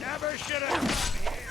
Never should have come here.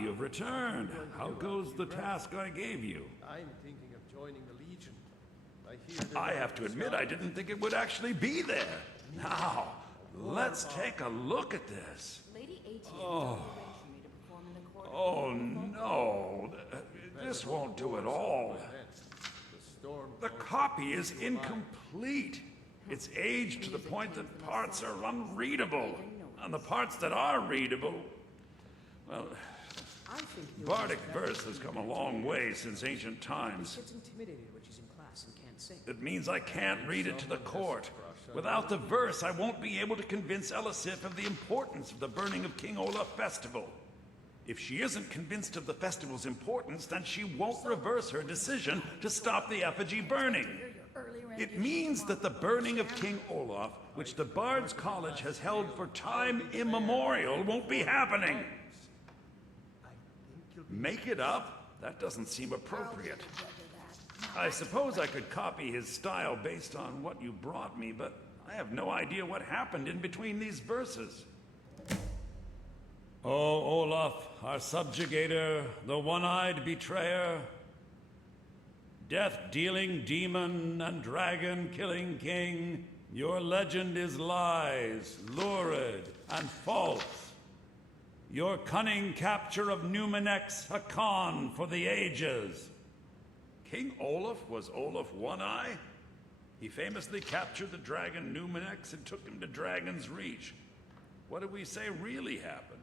you've returned. How goes the task I gave you? I'm thinking of joining the Legion. I have to admit, I didn't think it would actually be there. Now, let's take a look at this. Lady ATM Oh. arranged for me to perform in the court. Oh no, this won't do at all. The copy is incomplete. It's aged to the point that parts are unreadable. And the parts that are readable, well, I think you'll Bardic verse has come a long way since ancient times. Gets intimidated when she's in class and can't sing. It means I can't read it to the court. Without the verse, I won't be able to convince Elisif of the importance of the burning of King Olaf festival. If she isn't convinced of the festival's importance, then she won't reverse her decision to stop the effigy burning. It means that the burning of King Olaf, which the Bard's College has held for time immemorial, won't be happening. Make it up? That doesn't seem appropriate. I suppose I could copy his style based on what you brought me, but I have no idea what happened in between these verses. O Olaf, our subjugator, the one-eyed betrayer, death-dealing demon and dragon-killing king, your legend is lies, lurid, and false. Your cunning capture of Numenex, a con for the ages. King Olaf was Olaf One-Eye? He famously captured the dragon Numenex and took him to Dragon's Reach. What did we say really happened?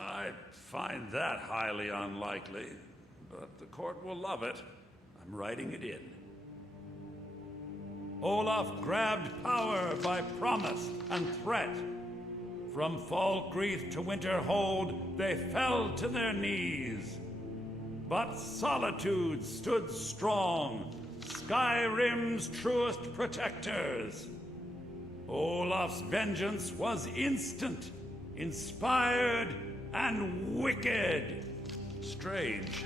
I find that highly unlikely, but the court will love it. I'm writing it in. Olaf grabbed power by promise and threat. From Falkreath to Winterhold, they fell to their knees. But Solitude stood strong, Skyrim's truest protectors. Olaf's vengeance was instant, inspired, and wicked. Strange.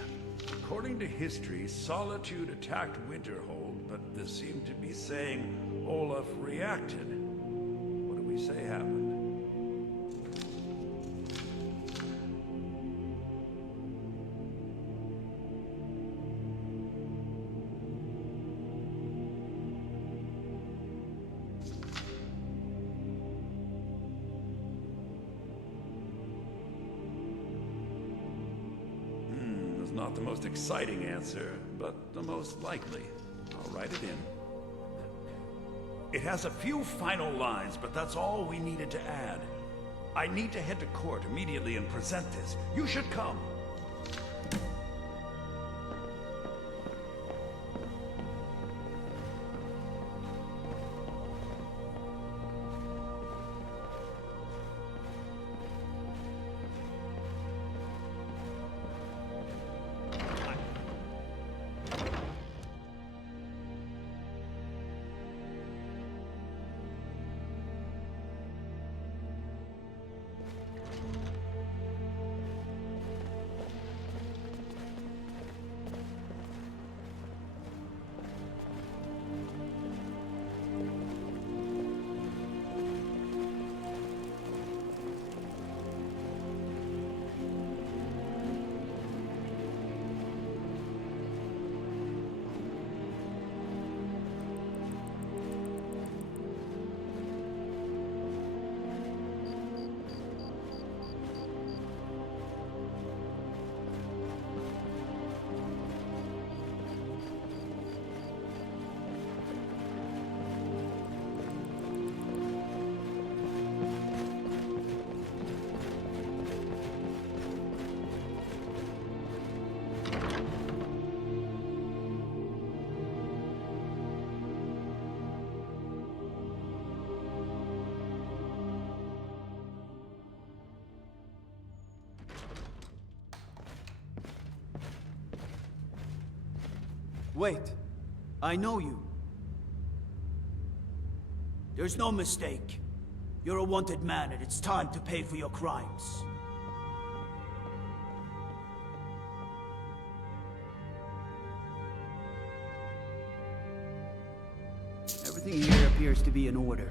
According to history, Solitude attacked Winterhold, but this seemed to be saying Olaf reacted. What do we say happened? Not the most exciting answer, but the most likely. I'll write it in. It has a few final lines, but that's all we needed to add. I need to head to court immediately and present this. You should come. Wait. I know you. There's no mistake. You're a wanted man, and it's time to pay for your crimes. Everything here appears to be in order.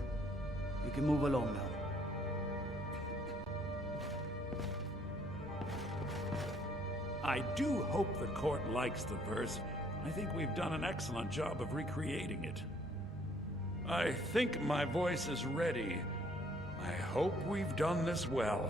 You can move along now. I do hope the court likes the verse. I think we've done an excellent job of recreating it. I think my voice is ready. I hope we've done this well.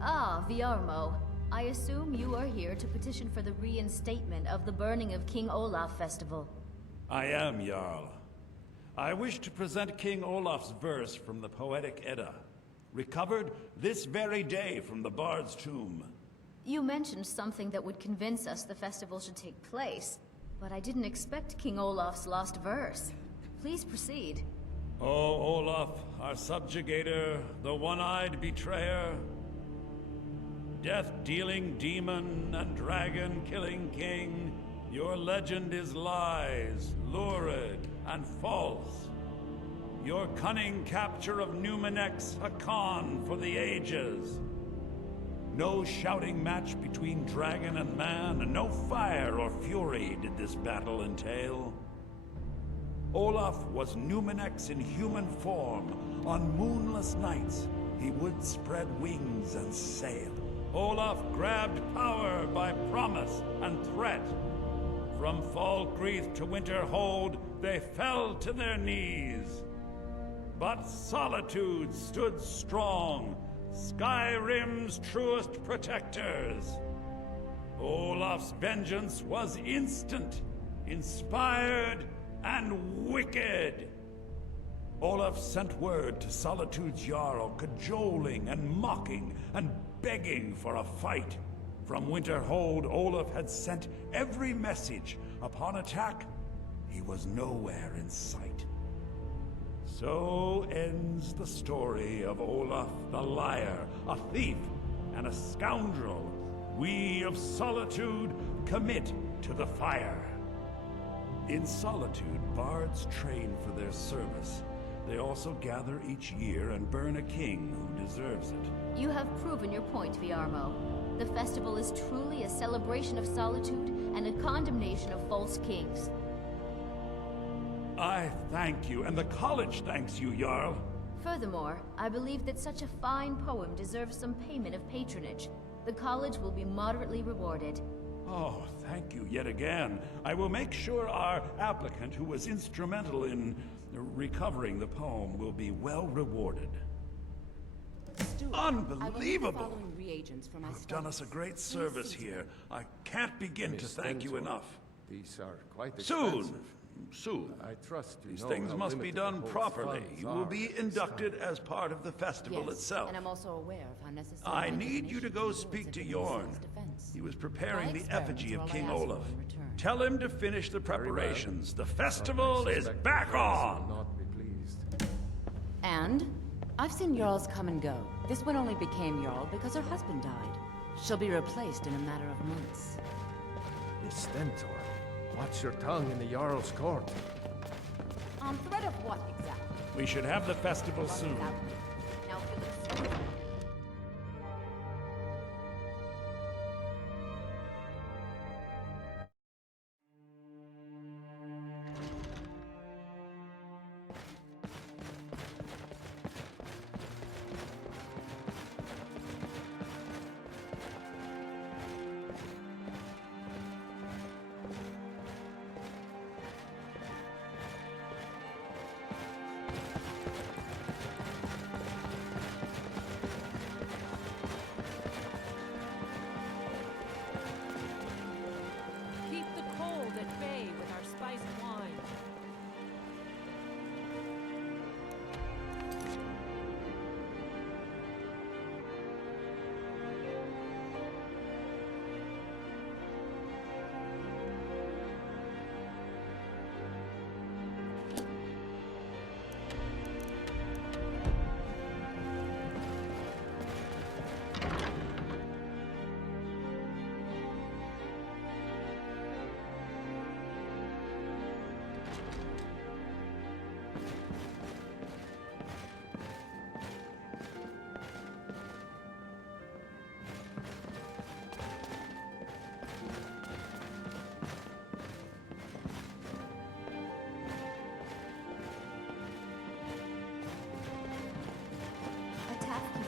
Ah, Viarmo. I assume you are here to petition for the reinstatement of the burning of King Olaf Festival. I am, Jarl. I wish to present King Olaf's verse from the Poetic Edda, recovered this very day from the Bard's tomb. You mentioned something that would convince us the festival should take place, but I didn't expect King Olaf's lost verse. Please proceed. O Olaf, our subjugator, the one-eyed betrayer, death-dealing demon and dragon-killing king, your legend is lies, lurid, and false. Your cunning capture of Numenek's a con for the ages. No shouting match between dragon and man, and no fire or fury did this battle entail. Olaf was Numenek's in human form. On moonless nights, he would spread wings and sail. Olaf grabbed power by promise and threat. From Falkreath to Winterhold, they fell to their knees. But Solitude stood strong, Skyrim's truest protectors. Olaf's vengeance was instant, inspired, and wicked. Olaf sent word to Solitude's Jarl, cajoling and mocking and begging for a fight. From Winterhold, Olaf had sent every message. Upon attack, he was nowhere in sight. So ends the story of Olaf the liar, a thief and a scoundrel. We of Solitude commit to the fire. In Solitude, bards train for their service. They also gather each year and burn a king who deserves it. You have proven your point, Viarmo. The festival is truly a celebration of solitude and a condemnation of false kings. I thank you, and the college thanks you, Jarl. Furthermore, I believe that such a fine poem deserves some payment of patronage. The college will be moderately rewarded. Oh, thank you yet again. I will make sure our applicant, who was instrumental in recovering the poem, will be well rewarded. Steward, Unbelievable! I will need the following reagents for my You've done us a great service here. I can't begin to thank you enough. These are quite expensive. Soon. I trust you These know things how must be limited done the Hope's properly. funds You will are be at this inducted time. as part of the festival Yes, itself. and I'm also aware of how necessary I need you to go rules speak have to been in Yorn. Civil's defense. He was preparing My the effigy of experiments King are all I ask for Olaf. in return. Tell him to finish the preparations. The But I festival is suspect back the Jarls on! will not be pleased. And I've seen Jarls come and go. This one only became Jarl because her husband died. She'll be replaced in a matter of months. Miss Stentor, watch your tongue in the Jarl's court. On threat of what exactly? We should have the festival soon. Now for the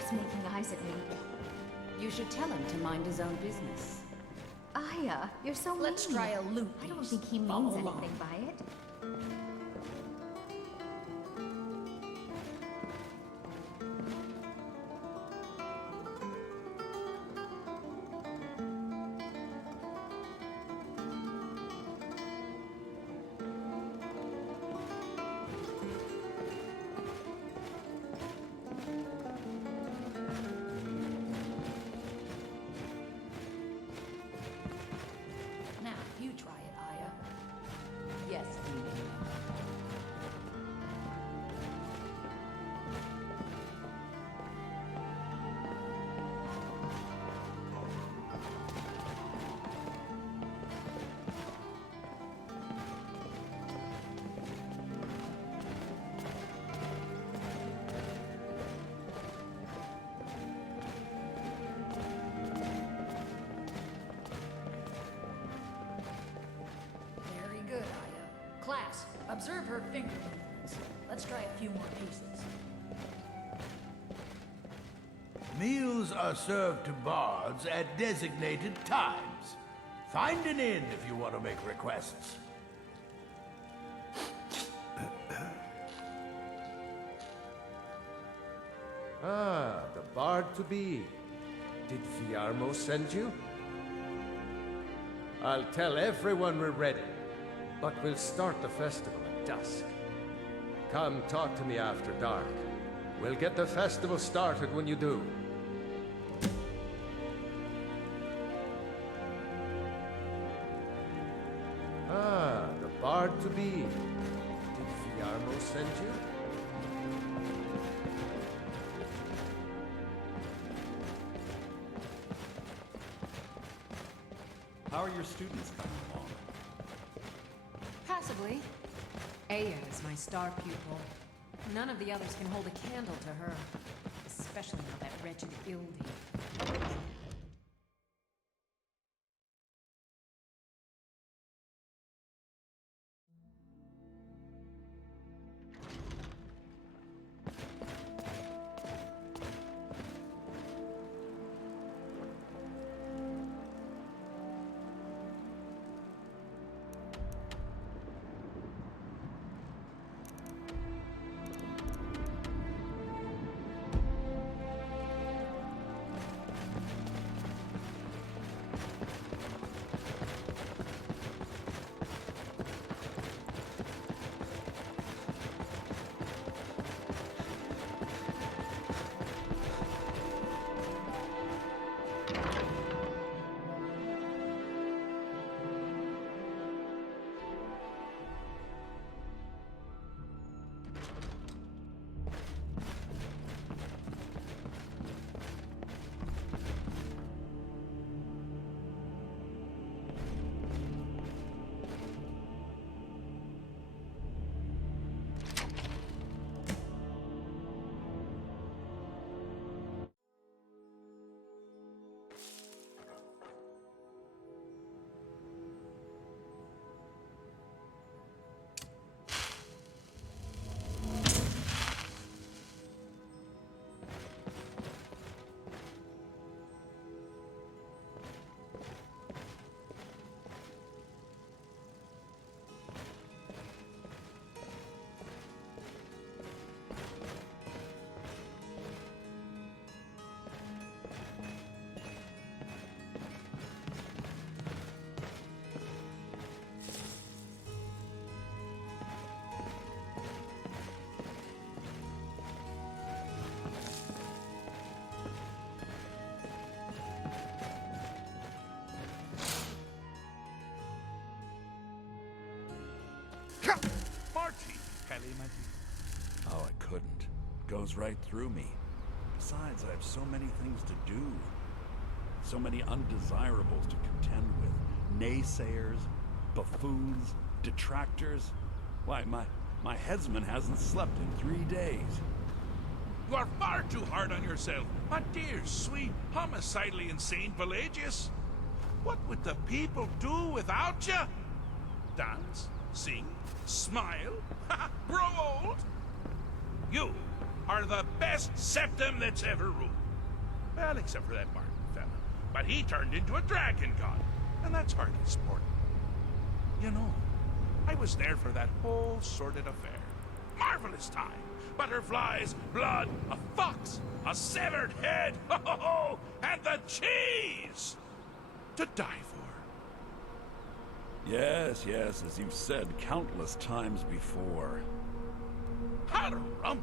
It's making eyes at me. You should tell him to mind his own business. Aya, you're so Let's mean. try a loot I don't piece. think he Follow means along. anything by it. Now, you try it, Aya. Yes, Queen. Very good, Aya. Class, observe her finger movements. Let's try a few more pieces. Meals are served to bards at designated times. Find an inn if you want to make requests. Ah, the bard to be. Did Fiarmo send you? I'll tell everyone we're ready, but we'll start the festival at dusk. Come talk to me after dark. We'll get the festival started when you do. Ah, the bard to be. Did Fiarmo send you? How are your students coming along? Passively. Aya is my star pupil. None of the others can hold a candle to her. Especially not that wretched Ildi. Marty, Calimati. Oh, I couldn't. Goes right through me. Besides, I have so many things to do. So many undesirables to contend with. Naysayers, buffoons, detractors. Why, my headsman hasn't slept in 3 days. You are far too hard on yourself, my dear, sweet, homicidally insane Pelagius. What would the people do without you? Dance? Sing? Smile? Grow old? You are the best septum that's ever ruled. Well, except for that Martin fella. But he turned into a dragon god, and that's hardly sporting. You know, I was there for that whole sordid affair. Marvelous time. Butterflies, blood, a fox, a severed head, ho ho ho, and the cheese to die for. Yes, yes, as you've said countless times before. Harumph!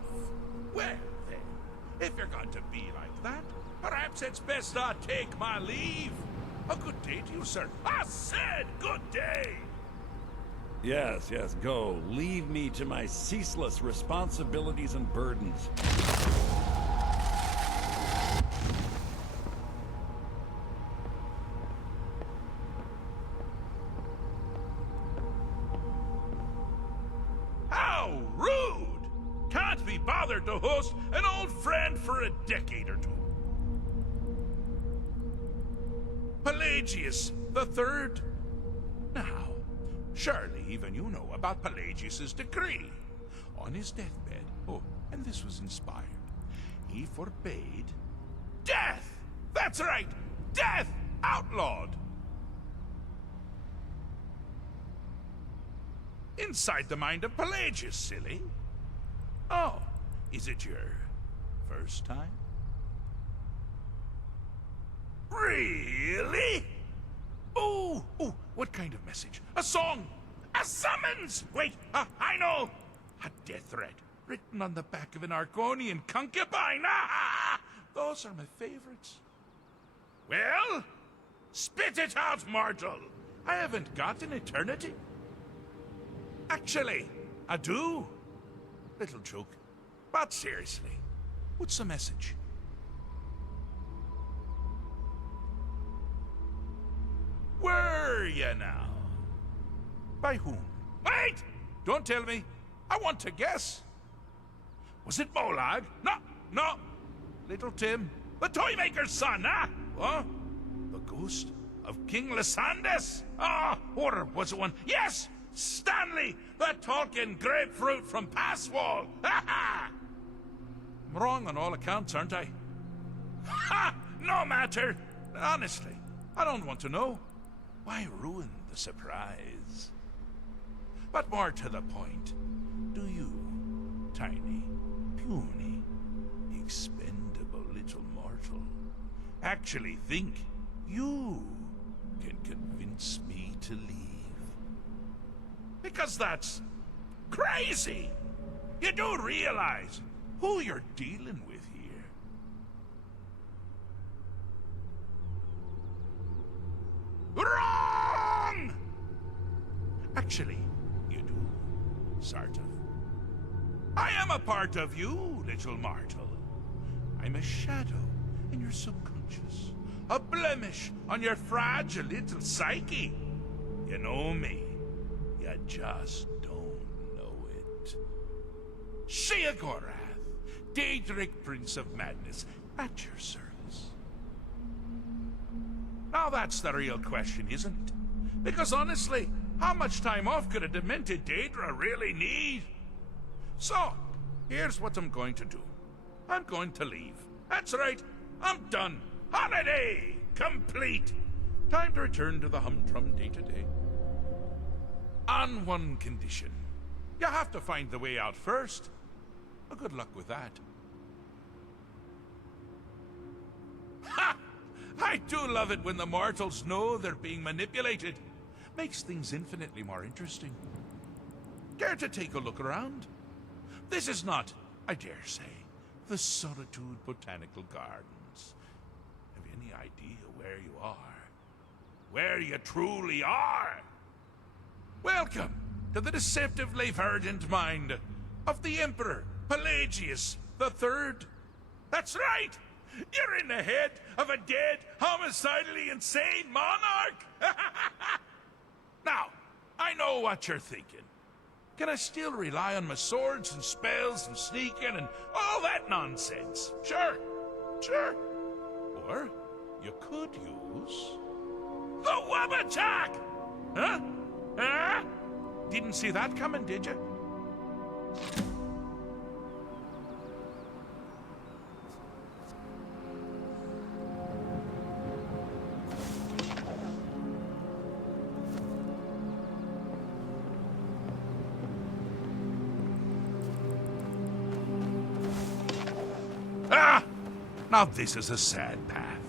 Well then, if you're going to be like that, perhaps it's best I take my leave. A good day to you, sir. I said good day! Yes, yes, go. Leave me to my ceaseless responsibilities and burdens. How rude! Can't be bothered to host an old friend for a decade or two. Pelagius the Third. Now, surely even you know about Pelagius's decree. On his deathbed, oh, and this was inspired, he forbade death! That's right! Death! Outlawed! Inside the mind of Pelagius, silly. Oh, is it your first time? Really? Oh, what kind of message? A song? A summons! Wait, I know! A death threat written on the back of an Argonian concubine! Ah, those are my favorites. Well, spit it out, mortal! I haven't got an eternity. Actually, I do. Little joke. But seriously, what's the message? Were you now? By whom? Wait! Don't tell me. I want to guess. Was it Molag? No. Little Tim. The Toymaker's son, huh? What? The ghost of King Lysandes? Or was it one? Yes! Stanley, the talking grapefruit from Passwall! Ha ha! I'm wrong on all accounts, aren't I? Ha! No matter! Honestly, I don't want to know. Why ruin the surprise? But more to the point, do you, tiny, puny, expendable little mortal, actually think you can convince me to leave? Because that's crazy! You do realize who you're dealing with here. Wrong! Actually, you do, sort of. I am a part of you, little mortal. I'm a shadow in your subconscious, a blemish on your fragile little psyche. You know me. You just don't know it. Sheogorath, Daedric Prince of Madness, at your service. Now that's the real question, isn't it? Because honestly, how much time off could a demented Daedra really need? So, here's what I'm going to do. I'm going to leave. That's right, I'm done. Holiday complete. Time to return to the humdrum day-to-day. On one condition. You have to find the way out first. Well, good luck with that. Ha! I do love it when the mortals know they're being manipulated. Makes things infinitely more interesting. Care to take a look around? This is not, I dare say, the Solitude Botanical Gardens. Have you any idea where you are? Where you truly are? Welcome to the deceptively verdant mind of the Emperor Pelagius the Third. That's right! You're in the head of a dead, homicidally insane monarch! Now, I know what you're thinking. Can I still rely on my swords and spells and sneaking and all that nonsense? Sure. Or you could use the Wabbatak! Huh? Didn't see that coming, did you? Ah! Now this is a sad path.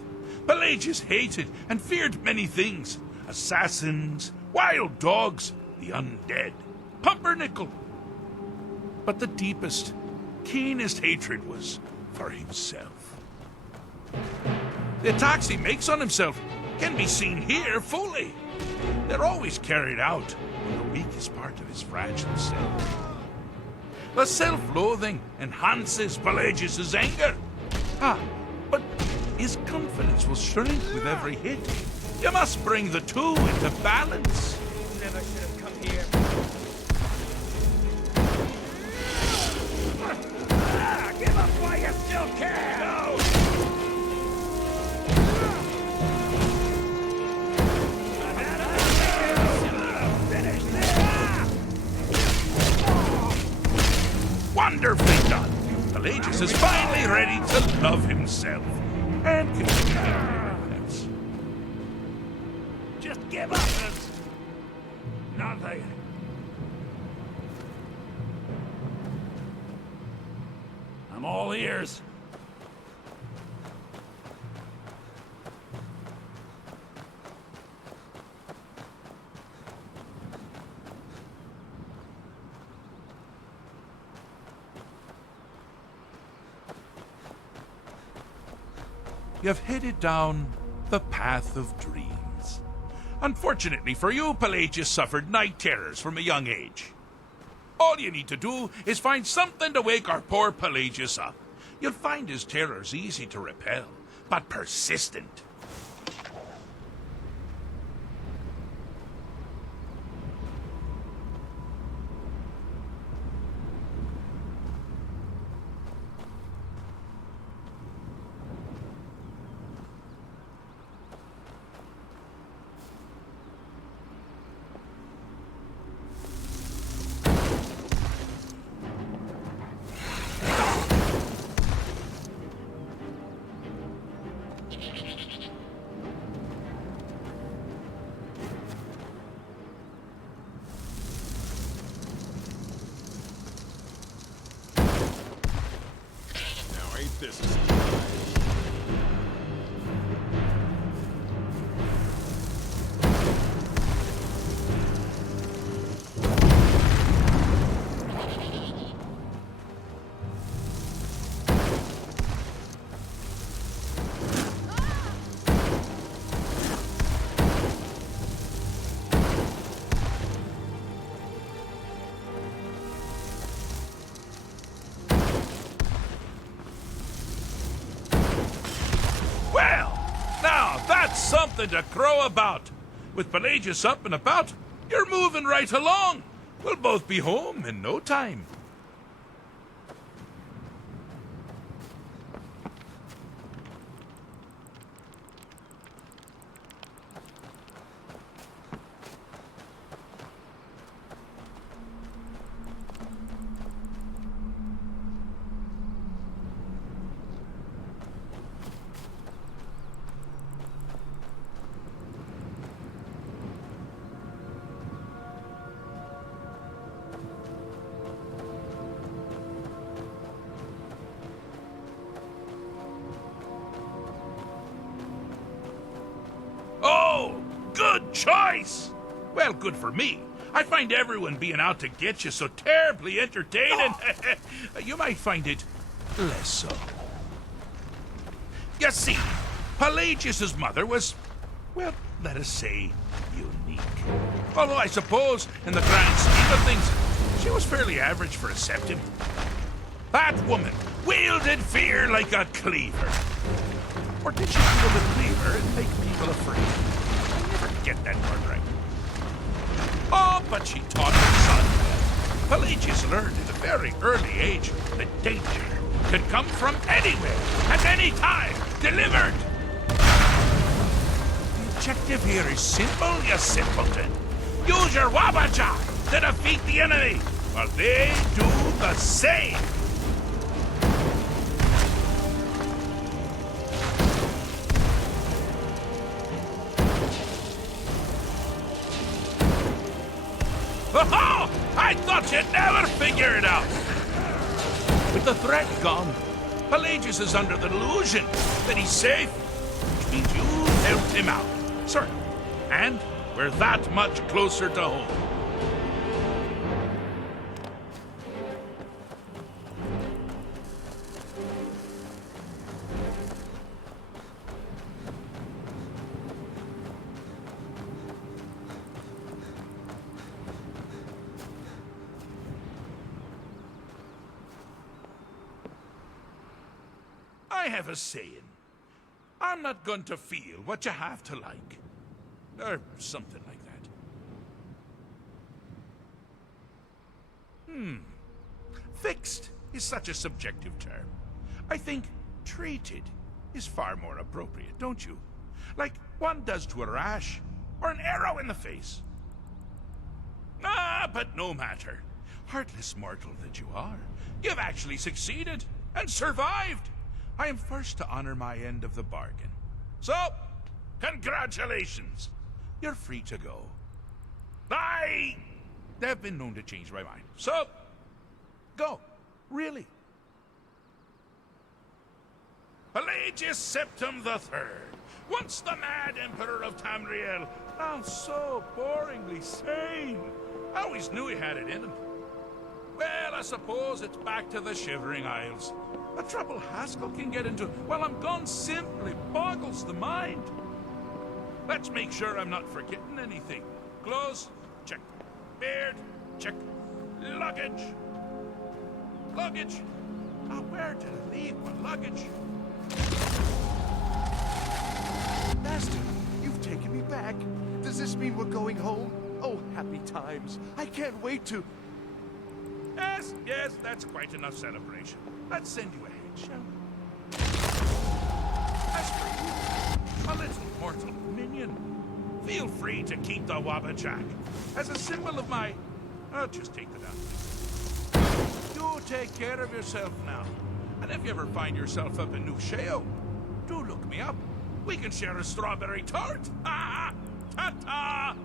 Pelagius hated and feared many things. Assassins, wild dogs, the undead, pumpernickel. But the deepest, keenest hatred was for himself. The attacks he makes on himself can be seen here fully. They're always carried out on the weakest part of his fragile self. The self-loathing enhances Pelagius' anger. But his confidence will shrink with every hit. You must bring the two into balance. Never should have come here. Give up while you still can! No! Wonderfully done! Pelagius is finally ready to love himself. And perhaps. Just give up! It's nothing. I'm all ears. You've headed down the path of dreams. Unfortunately for you, Pelagius suffered night terrors from a young age. All you need to do is find something to wake our poor Pelagius up. You'll find his terrors easy to repel, but persistent. This is something to crow about. With Pelagius up and about, you're moving right along. We'll both be home in no time. Good choice! Well, good for me. I find everyone being out to get you so terribly entertaining. You might find it less so. You see, Pelagius' mother was, well, let us say, unique. Although I suppose, in the grand scheme of things, she was fairly average for a septim. That woman wielded fear like a cleaver. Or did she wield a cleaver and make people afraid? Get that word right. Oh, but she taught her son well. Pelagius learned at a very early age that danger could come from anywhere, at any time, delivered. The objective here is simple, you simpleton. Use your Wabaja to defeat the enemy, while they do the same. Oh, I thought you'd never figure it out! With the threat gone, Pelagius is under the delusion that he's safe, which means you helped him out. Sir, and we're that much closer to home. I have a saying. I'm not going to feel what you have to like. Or something like that. Fixed is such a subjective term. I think treated is far more appropriate, don't you? Like one does to a rash, or an arrow in the face. Ah, but no matter. Heartless mortal that you are, you've actually succeeded and survived. I am first to honor my end of the bargain. So, congratulations. You're free to go. I have been known to change my mind. So, go. Really. Pelagius Septim III, once the mad Emperor of Tamriel, now so boringly sane. I always knew he had it in him. Well, I suppose it's back to the Shivering Isles. The trouble Haskell can get into while I'm gone simply boggles the mind. Let's make sure I'm not forgetting anything. Clothes, check. Beard, check. Luggage. Luggage. Ah, where did I leave my luggage? Master, you've taken me back. Does this mean we're going home? Oh, happy times. I can't wait to... Yes, that's quite enough celebration. Let's send you ahead, shall we? As for you, a little mortal minion, feel free to keep the Wabbajack as a symbol of my... I'll just take that out. You take care of yourself now. And if you ever find yourself up in New Sheo, do look me up. We can share a strawberry tart. Ah, ta-ta!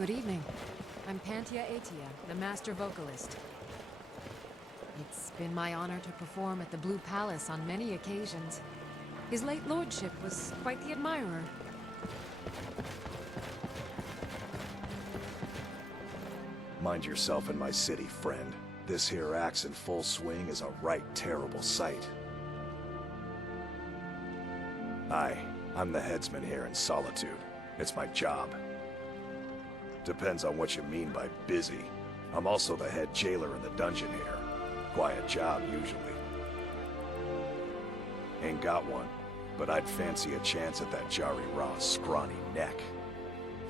Good evening. I'm Pantia Atia, the master vocalist. It's been my honor to perform at the Blue Palace on many occasions. His late lordship was quite the admirer. Mind yourself in my city, friend. This here axe in full swing is a right terrible sight. I'm the headsman here in Solitude. It's my job. Depends on what you mean by busy. I'm also the head jailer in the dungeon here. Quiet job, usually. Ain't got one, but I'd fancy a chance at that Jari Ra's scrawny neck.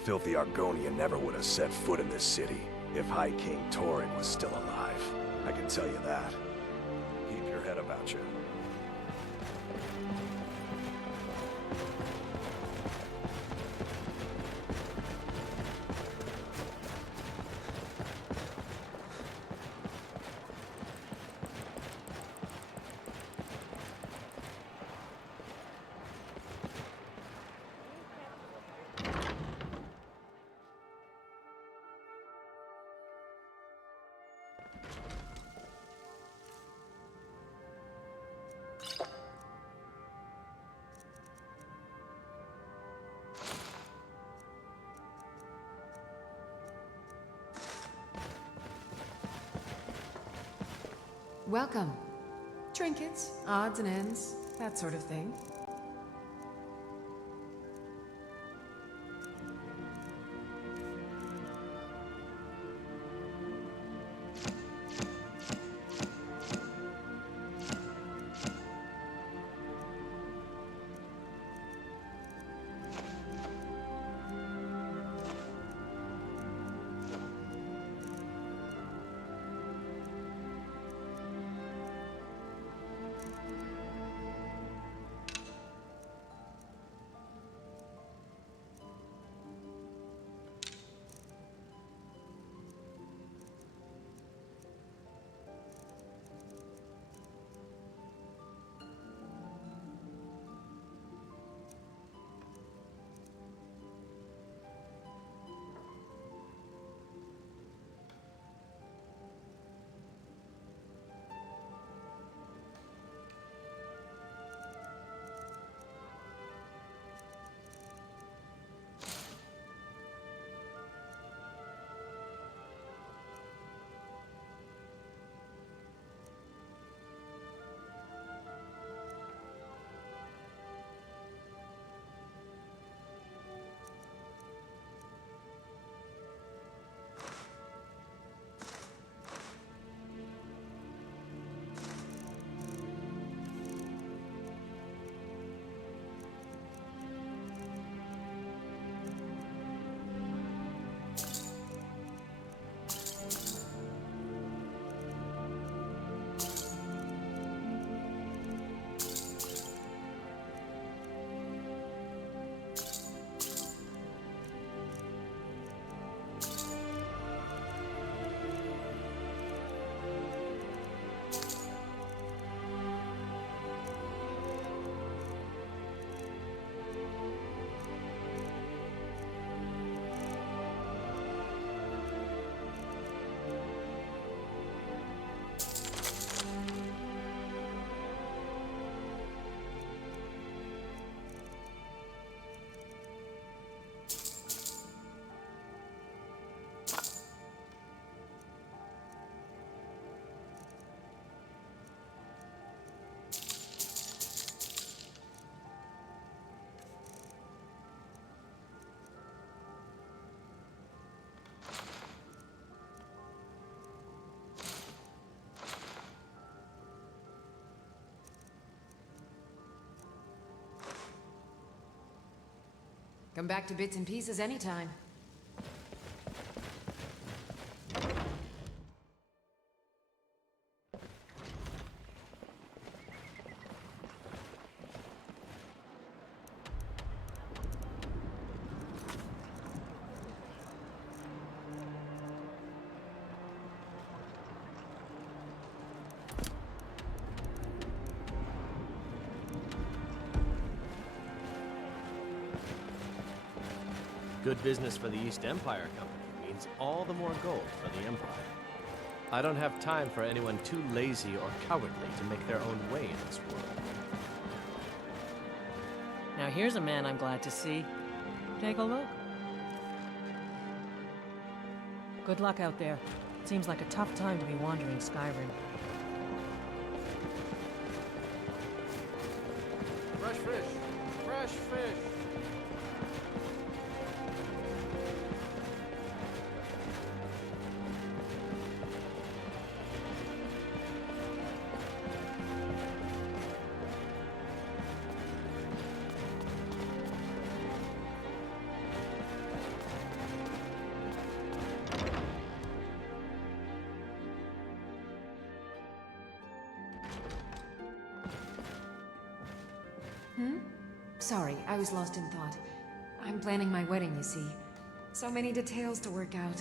Filthy Argonian never would have set foot in this city if High King Torrin was still alive. I can tell you that. Keep your head about you. Welcome. Trinkets, odds and ends, that sort of thing. Come back to bits and pieces anytime. Good business for the East Empire Company means all the more gold for the Empire. I don't have time for anyone too lazy or cowardly to make their own way in this world. Now here's a man I'm glad to see. Take a look. Good luck out there. Seems like a tough time to be wandering Skyrim. Fresh fish! Fresh fish! Sorry, I was lost in thought. I'm planning my wedding, you see. So many details to work out.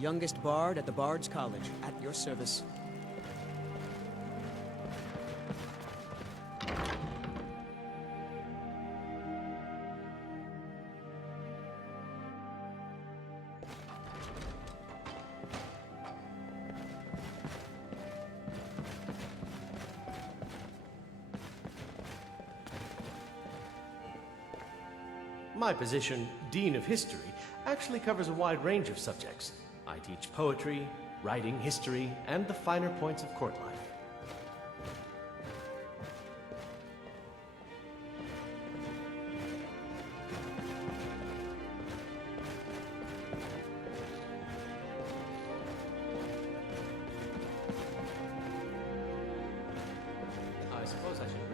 Youngest bard at the Bard's College, at your service. My position, Dean of History, actually covers a wide range of subjects. I teach poetry, writing, history, and the finer points of court life. I suppose I should